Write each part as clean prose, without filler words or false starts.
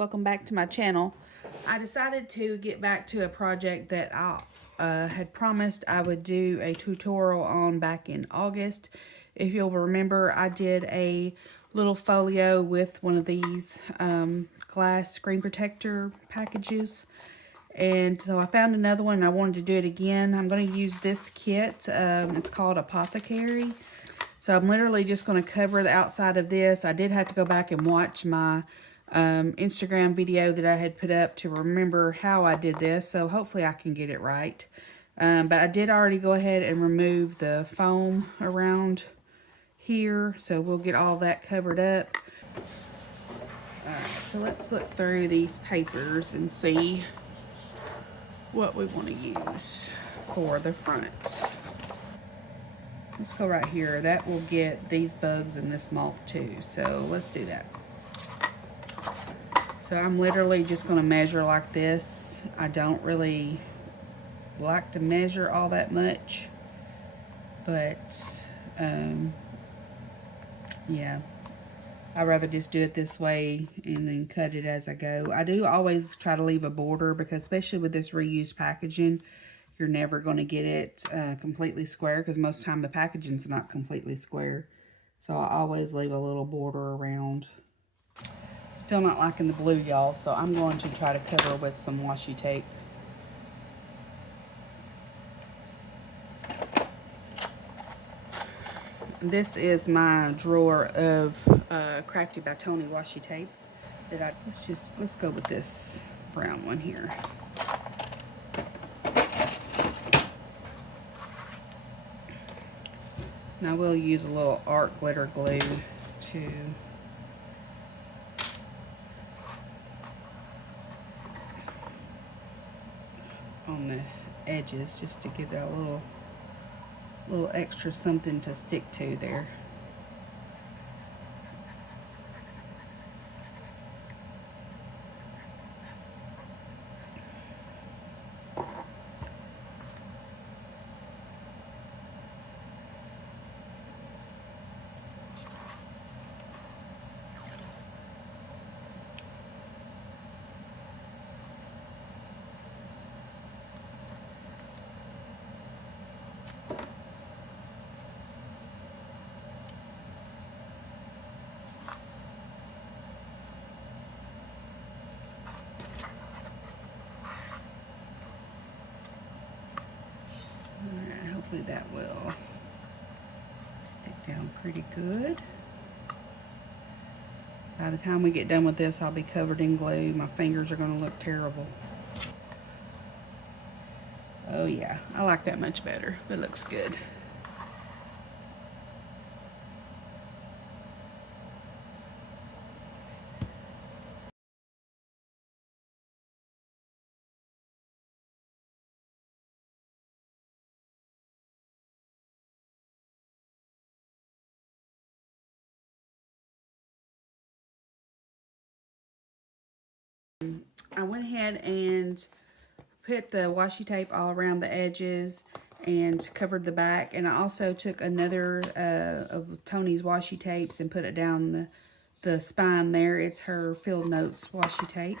Welcome back to my channel. I decided to get back to a project that I had promised I would do a tutorial on back in August. If you'll remember, I did a little folio with one of these glass screen protector packages. And so I found another one and I wanted to do it again. I'm going to use this kit. It's called Apothecary. So I'm literally just going to cover the outside of this. I did have to go back and watch my Instagram video that I had put up to remember how I did this. So hopefully I can get it right. But I did already go ahead and remove the foam around here. So we'll get all that covered up. Alright, so let's look through these papers and see what we want to use for the front. Let's go right here. That will get these bugs and this moth too. So let's do that. So I'm literally just going to measure like this. I don't really like to measure all that much. But, yeah. I'd rather just do it this way and then cut it as I go. I do always try to leave a border because especially with this reused packaging, you're never going to get it completely square because most of the time the packaging's not completely square. So I always leave a little border around. Still not liking the blue, y'all, so I'm going to try to cover with some washi tape. This is my drawer of Crafty by Tony washi tape. Let's go with this brown one here. Now we'll use a little art glitter glue to on the edges just to give that a little extra something to stick to there. Alright, hopefully that will stick down pretty good. By the time we get done with this, I'll be covered in glue. My fingers are going to look terrible. Oh yeah, I like that much better. It looks good. I went ahead and put the washi tape all around the edges and covered the back, and I also took another of Tony's washi tapes and put it down the spine there. It's her Field Notes washi tape.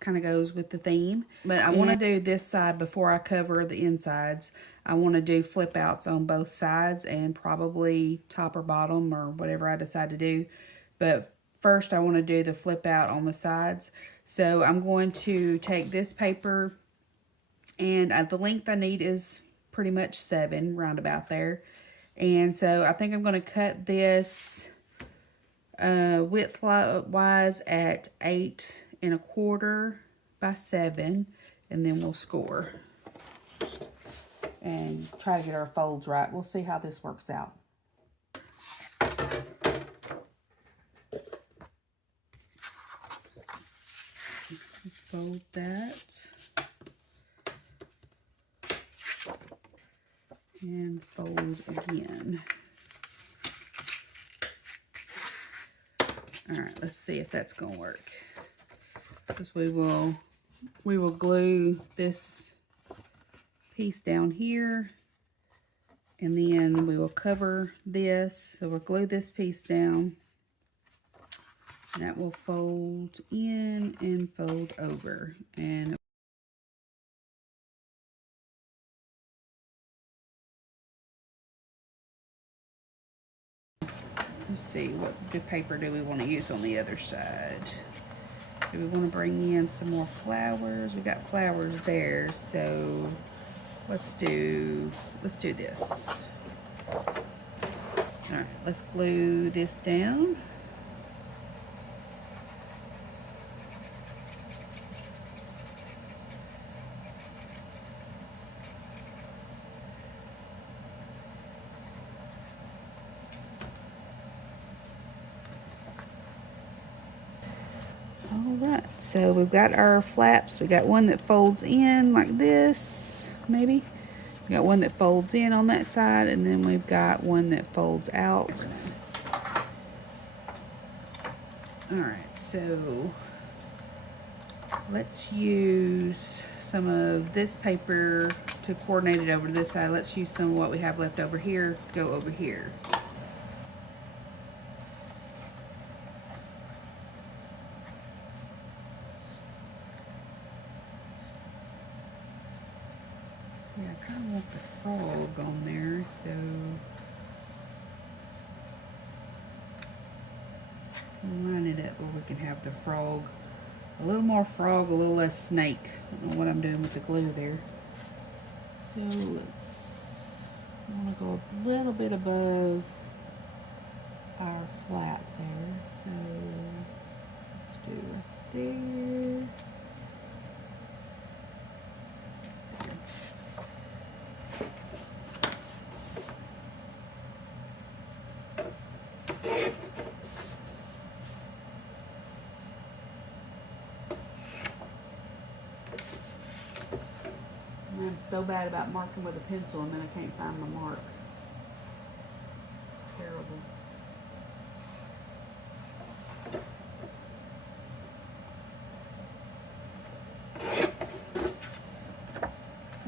Kind of goes with the theme. But I want to do this side before I cover the insides. I want to do flip outs on both sides and probably top or bottom or whatever I decide to do. But first I want to do the flip out on the sides. So I'm going to take this paper, and the length I need is pretty much 7, roundabout there. And so I think I'm going to cut this width-wise at 8 1/4 by 7, and then we'll score and try to get our folds right. We'll see how this works out. Fold that and fold again. All right, let's see if that's gonna work. Because we will glue this piece down here, and then we will cover this. So we'll glue this piece down, And that will fold in and fold over. And let's see, what good paper do we want to use on the other side? Do we want to bring in some more flowers? We got flowers there, so let's do this. All right, let's glue this down. Alright, so we've got our flaps. We got one that folds in like this, maybe. We got one that folds in on that side, and then we've got one that folds out. Alright, so let's use some of this paper to coordinate it over to this side. Let's use some of what we have left over here to go over here. See, I kind of want the frog on there, so line it up where we can have the frog. A little more frog, a little less snake. I don't know what I'm doing with the glue there. So I want to go a little bit above our flap there. So let's do it there. I'm so bad about marking with a pencil and then I can't find my mark. It's terrible.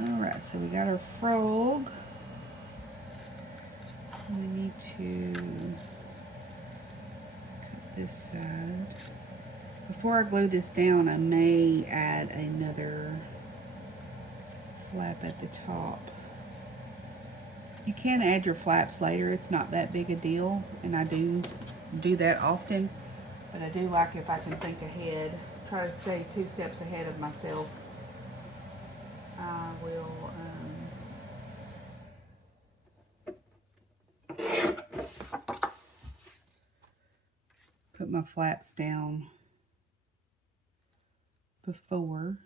Alright, so we got our frog. We need to cut this side. Before I glue this down, I may add another flap at the top. You can add your flaps later, it's not that big a deal, and I do that often, but I do like if I can think ahead, try to stay 2 steps ahead of myself. I will put my flaps down before.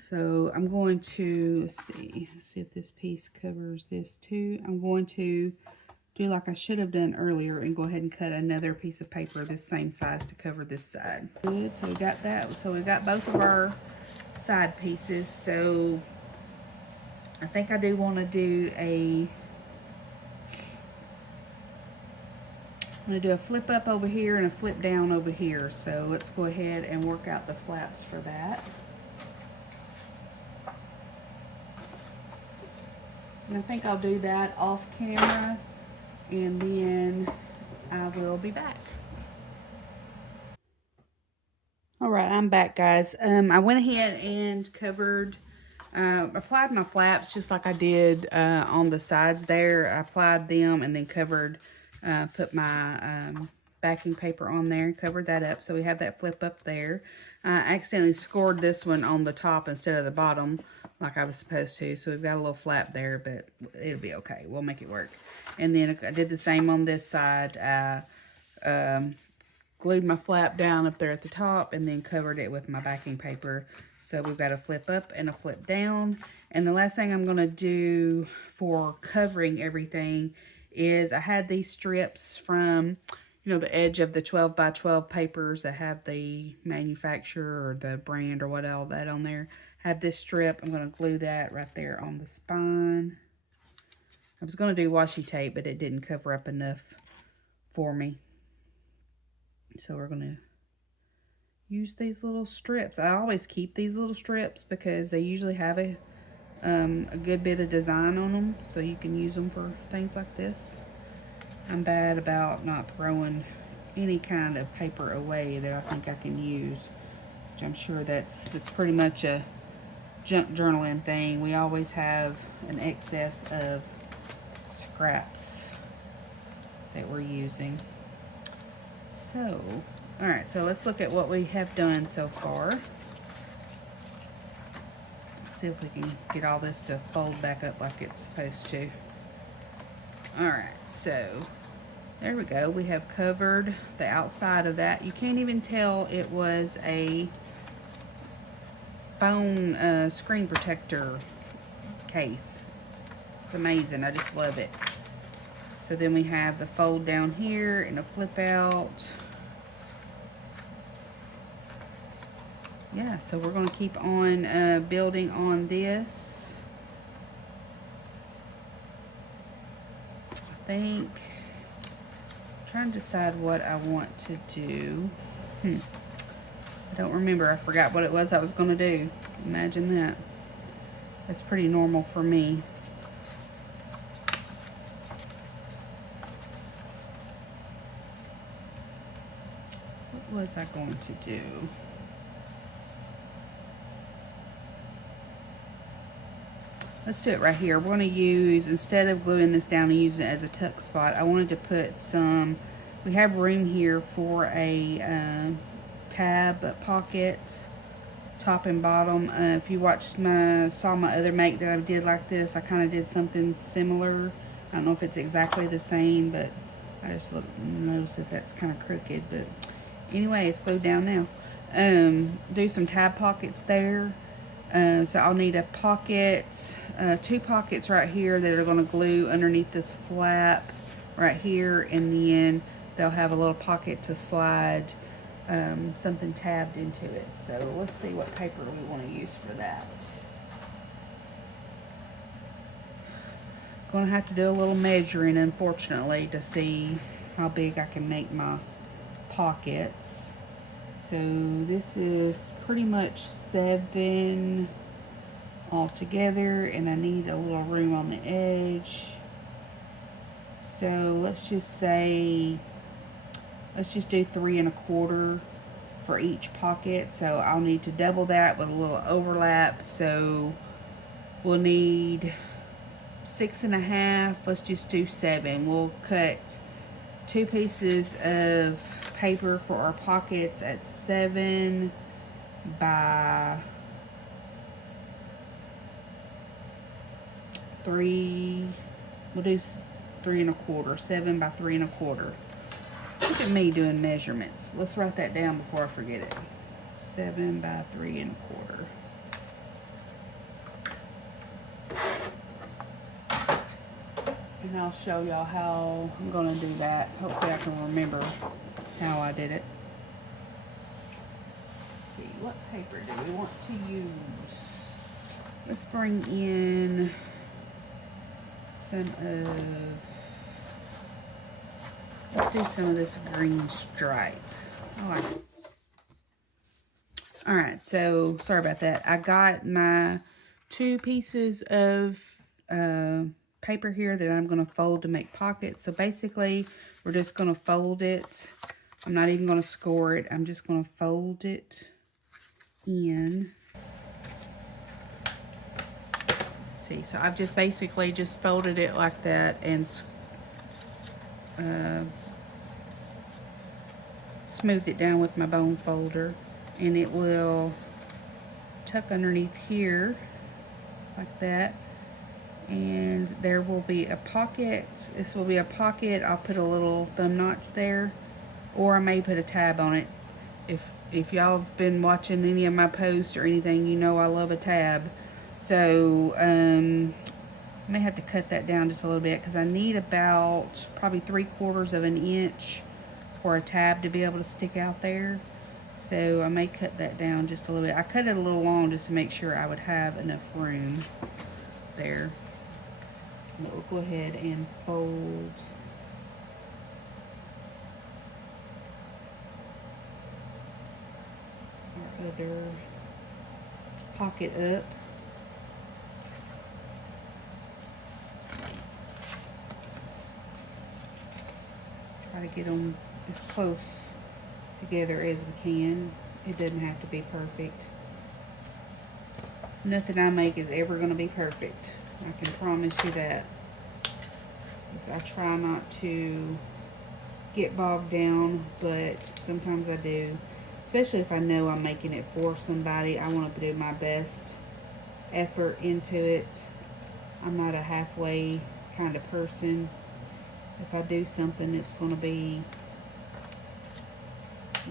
So I'm going to, let's see if this piece covers this too. I'm going to do like I should have done earlier and go ahead and cut another piece of paper this same size to cover this side. Good, so we got that. So we got both of our side pieces. So I think I do want to do I'm going to do a flip up over here and a flip down over here. So let's go ahead and work out the flaps for that. And I think I'll do that off camera, and then I will be back. All right, I'm back, guys. I went ahead and covered, applied my flaps just like I did on the sides there. I applied them and then covered, put my backing paper on there and covered that up. So we have that flip up there. I accidentally scored this one on the top instead of the bottom like I was supposed to. So we've got a little flap there, but it'll be okay. We'll make it work. And then I did the same on this side. Glued my flap down up there at the top and then covered it with my backing paper. So we've got a flip up and a flip down. And the last thing I'm going to do for covering everything is I had these strips from, you know, the edge of the 12 by 12 papers that have the manufacturer or the brand or what all that on there. I have this strip. I'm going to glue that right there on the spine. I was going to do washi tape, but it didn't cover up enough for me. So we're going to use these little strips. I always keep these little strips because they usually have a good bit of design on them. So you can use them for things like this. I'm bad about not throwing any kind of paper away that I think I can use. Which I'm sure that's pretty much a junk journaling thing. We always have an excess of scraps that we're using. So, alright, so let's look at what we have done so far. See if we can get all this to fold back up like it's supposed to. Alright, so there we go. We have covered the outside of that. You can't even tell it was a phone screen protector case. It's amazing. I just love it. So then we have the fold down here and a flip out. Yeah, so we're going to keep on building on this. I think I'm trying to decide what I want to do. I don't remember. I forgot what it was I was going to do. Imagine that. That's pretty normal for me. What was I going to do? Let's do it right here. We're going to use, instead of gluing this down and using it as a tuck spot, I wanted to put some, we have room here for a tab pocket, top and bottom. If you watched saw my other make that I did like this, I kind of did something similar. I don't know if it's exactly the same, but I just noticed that that's kind of crooked. But anyway, it's glued down now. Do some tab pockets there. So I'll need a pocket, 2 pockets right here that are going to glue underneath this flap right here, and then they'll have a little pocket to slide something tabbed into it. So let's see what paper we want to use for that. Going to have to do a little measuring, unfortunately, to see how big I can make my pockets. So this is pretty much 7 altogether, and I need a little room on the edge. So let's just say, let's just do 3 1/4 for each pocket. So I'll need to double that with a little overlap. So we'll need 6 1/2. Let's just do 7. We'll cut 2 pieces of paper for our pockets at 7 by 3. We'll do 3 1/4. 7 by 3 1/4. Look at me doing measurements. Let's write that down before I forget it. 7 by 3 1/4. And I'll show y'all how I'm going to do that. Hopefully I can remember how I did it. Let's see, what paper do we want to use? Let's bring in some of, let's do some of this green stripe. I like it. Alright, so sorry about that. I got my 2 pieces of paper here that I'm going to fold to make pockets. So basically, we're just going to fold it. I'm not even going to score it. I'm just going to fold it in. See, so I've just basically just folded it like that and smoothed it down with my bone folder, and it will tuck underneath here like that. And there will be a pocket. This will be a pocket. I'll put a little thumb notch there, or I may put a tab on it. If y'all have been watching any of my posts or anything, you know I love a tab. So I may have to cut that down just a little bit, because I need about probably 3/4 of an inch for a tab to be able to stick out there. So I may cut that down just a little bit. I cut it a little long just to make sure I would have enough room there. But we'll go ahead and fold our other pocket up. get them as close together as we can. It doesn't have to be perfect. Nothing I make is ever going to be perfect. I can promise you that. I try not to get bogged down, but sometimes I do. Especially if I know I'm making it for somebody. I want to do my best effort into it. I'm not a halfway kind of person. If I do something, it's going to be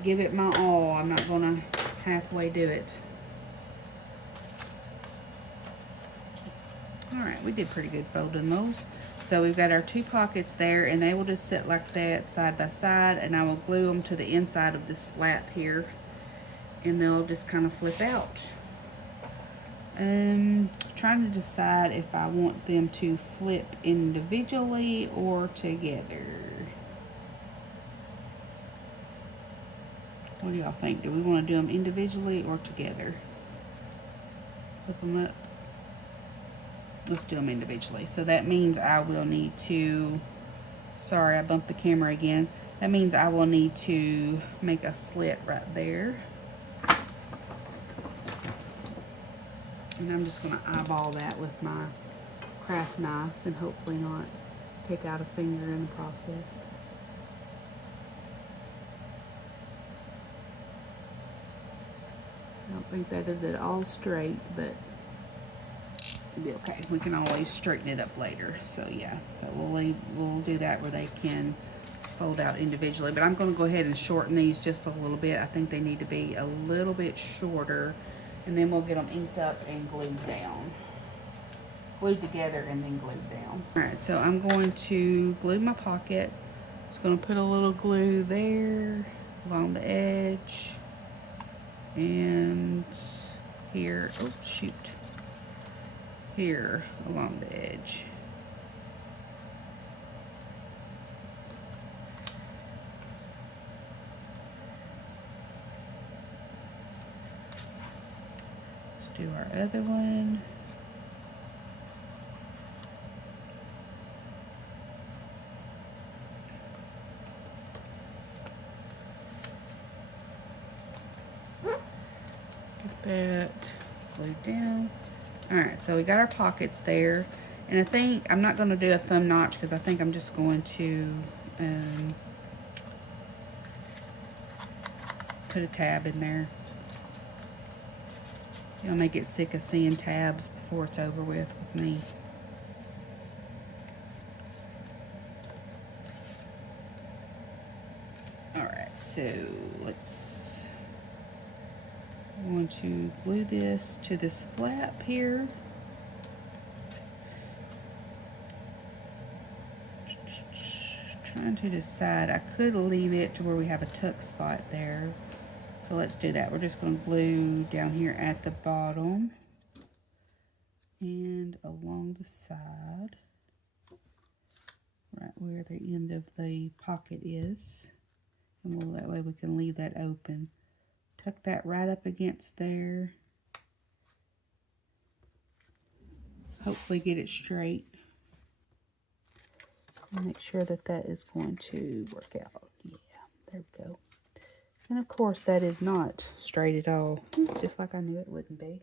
give it my all. I'm not going to halfway do it. Alright, we did pretty good folding those. So we've got our 2 pockets there, and they will just sit like that side by side, and I will glue them to the inside of this flap here, and they'll just kind of flip out. Trying to decide if I want them to flip individually or together. What do y'all think? Do we want to do them individually or together? Flip them up. Let's do them individually. So that means I will need to, sorry, I bumped the camera again. That means I will need to make a slit right there. And I'm just going to eyeball that with my craft knife and hopefully not take out a finger in the process. I don't think that is at all straight, but it'll be okay. We can always straighten it up later. So yeah, so we'll do that where they can fold out individually. But I'm going to go ahead and shorten these just a little bit. I think they need to be a little bit shorter, and then we'll get them inked up and glued down. Glued together and then glued down. Alright, so I'm going to glue my pocket. Just going to put a little glue there along the edge. And here, oh shoot, here along the edge. Let's do our other one. That glued down. Alright, so we got our pockets there, and I think I'm not going to do a thumb notch because I think I'm just going to put a tab in there. Y'all may get sick of seeing tabs before it's over with me. Alright, so I'm going to glue this to this flap here. Trying to decide, I could leave it to where we have a tuck spot there. So let's do that. We're just going to glue down here at the bottom and along the side, right where the end of the pocket is. And that way we can leave that open. Tuck that right up against there. Hopefully get it straight. And make sure that that is going to work out. Yeah, there we go. And of course that is not straight at all. Just like I knew it wouldn't be.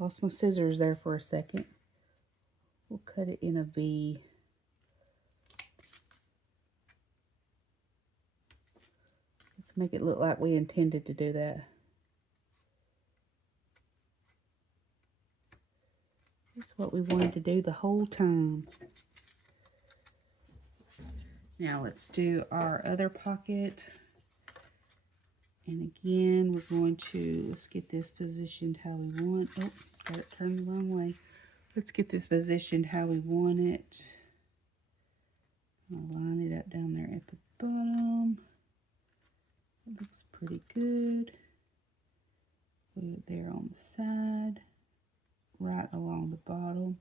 Lost my scissors there for a second. We'll cut it in a V. Let's make it look like we intended to do that. That's what we wanted to do the whole time. Now let's do our other pocket. And again, we're going to, let's get this positioned how we want. Oh, got it turned the wrong way. Let's get this positioned how we want it. I'll line it up down there at the bottom. It looks pretty good. Put it there on the side, right along the bottom.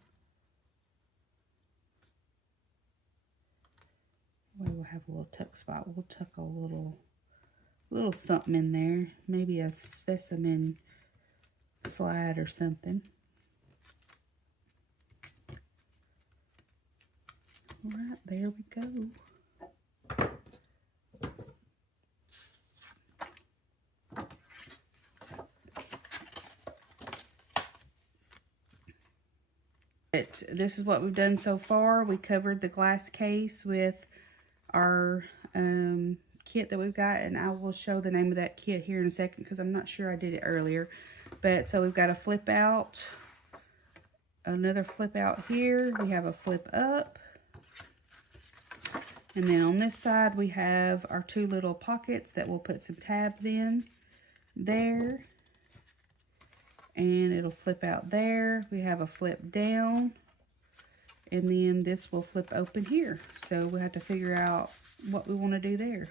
We'll have a little tuck spot. We'll tuck a little something in there. Maybe a specimen slide or something. All right, there we go. This is what we've done so far. We covered the glass case with our kit that we've got, and I will show the name of that kit here in a second because I'm not sure I did it earlier. But so we've got a flip out, another flip out here, we have a flip up, and then on this side we have our two little pockets that we'll put some tabs in there, and it'll flip out there. We have a flip down, and then this will flip open here. So we'll have to figure out what we want to do there.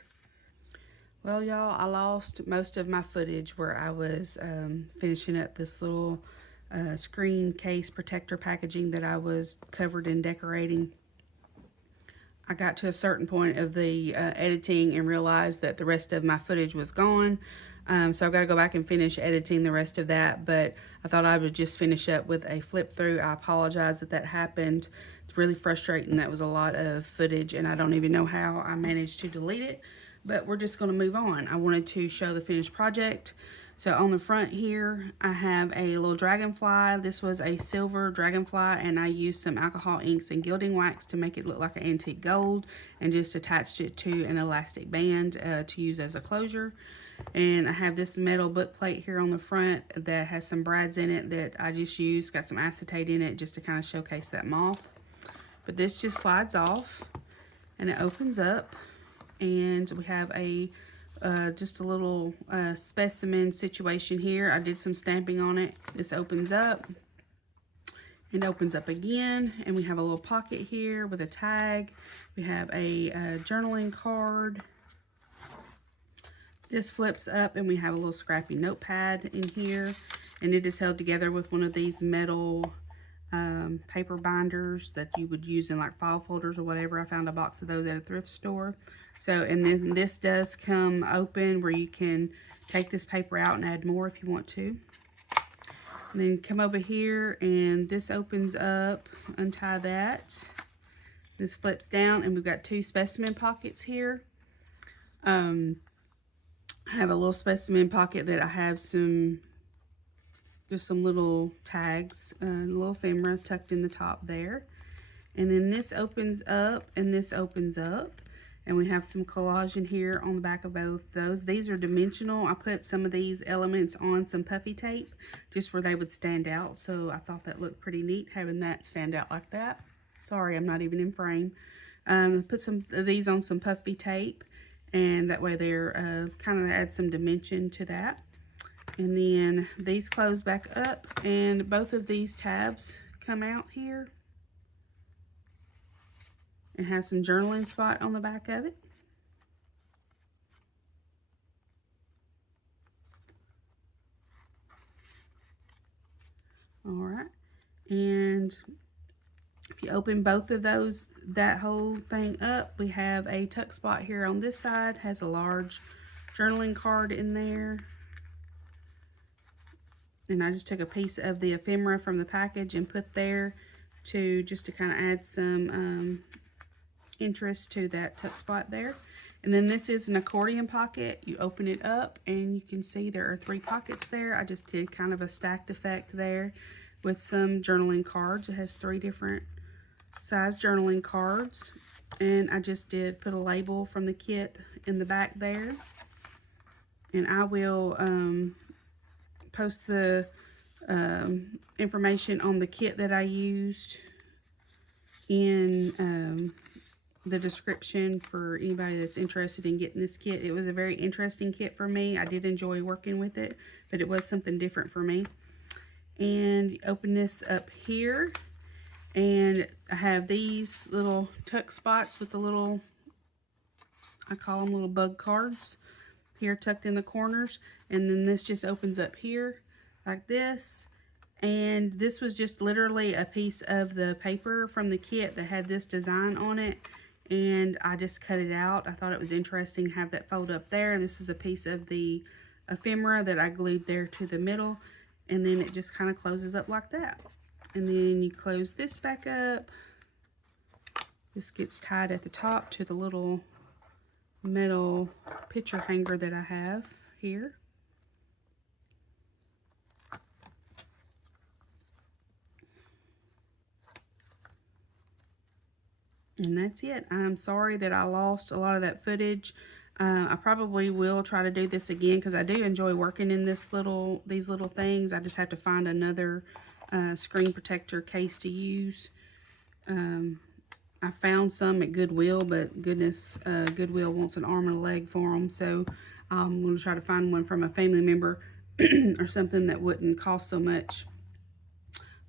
Well, y'all, I lost most of my footage where I was finishing up this little screen case protector packaging that I was covered in decorating. I got to a certain point of the editing and realized that the rest of my footage was gone. So I've got to go back and finish editing the rest of that, but I thought I would just finish up with a flip through. I apologize that happened. It's really frustrating. That was a lot of footage, and I don't even know how I managed to delete it, but we're just going to move on. I wanted to show the finished project. So on the front here, I have a little dragonfly. This was a silver dragonfly, and I used some alcohol inks and gilding wax to make it look like an antique gold, and just attached it to an elastic band to use as a closure. And I have this metal book plate here on the front that has some brads in it that I just used. Got some acetate in it just to kind of showcase that moth. But this just slides off, and it opens up, and we have a just a little specimen situation here. I did some stamping on it. This opens up and opens up again, and we have a little pocket here with a tag. We have a journaling card. This flips up, and we have a little scrappy notepad in here, and it is held together with one of these metal paper binders that you would use in like file folders or whatever. I found a box of those at a thrift store. So, and then this does come open where you can take this paper out and add more if you want to. And then come over here, and this opens up, untie that. This flips down, and we've got two specimen pockets here. I have a little specimen pocket that I have just some little tags, little ephemera tucked in the top there. And then this opens up, and this opens up. And we have some collage in here on the back of both those. These are dimensional. I put some of these elements on some puffy tape just where they would stand out. So I thought that looked pretty neat, having that stand out like that. Sorry, I'm not even in frame. Put some of these on some puffy tape, and that way they're kind of add some dimension to that. And then these close back up, and both of these tabs come out here and have some journaling spot on the back of it. All right, and if you open both of those, that whole thing up, we have a tuck spot here on this side, has a large journaling card in there. And I just took a piece of the ephemera from the package and put there just to kind of add some interest to that tuck spot there. And then this is an accordion pocket. You open it up, and you can see there are 3 pockets there. I just did kind of a stacked effect there with some journaling cards. It has 3 different size journaling cards, and I just did put a label from the kit in the back there. And I will post the information on the kit that I used in the description for anybody that's interested in getting this kit. It was a very interesting kit for me. I did enjoy working with it, but it was something different for me. And you open this up here, and I have these little tuck spots with the little, I call them little bug cards here tucked in the corners. And then this just opens up here like this. And this was just literally a piece of the paper from the kit that had this design on it, and I just cut it out. I thought it was interesting to have that fold up there. This is a piece of the ephemera that I glued there to the middle, and then it just kind of closes up like that. And then you close this back up, This gets tied at the top to the little metal picture hanger that I have here. And that's it. I'm sorry that I lost a lot of that footage. I probably will try to do this again because I do enjoy working in these little things. I just have to find another screen protector case to use. I found some at Goodwill, but goodness, Goodwill wants an arm and a leg for them. So I'm going to try to find one from a family member or something that wouldn't cost so much.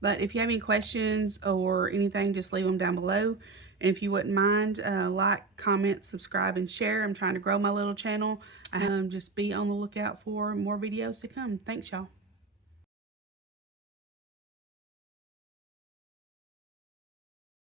But if you have any questions or anything, just leave them down below. And if you wouldn't mind, like, comment, subscribe, and share. I'm trying to grow my little channel. Just be on the lookout for more videos to come. Thanks, y'all.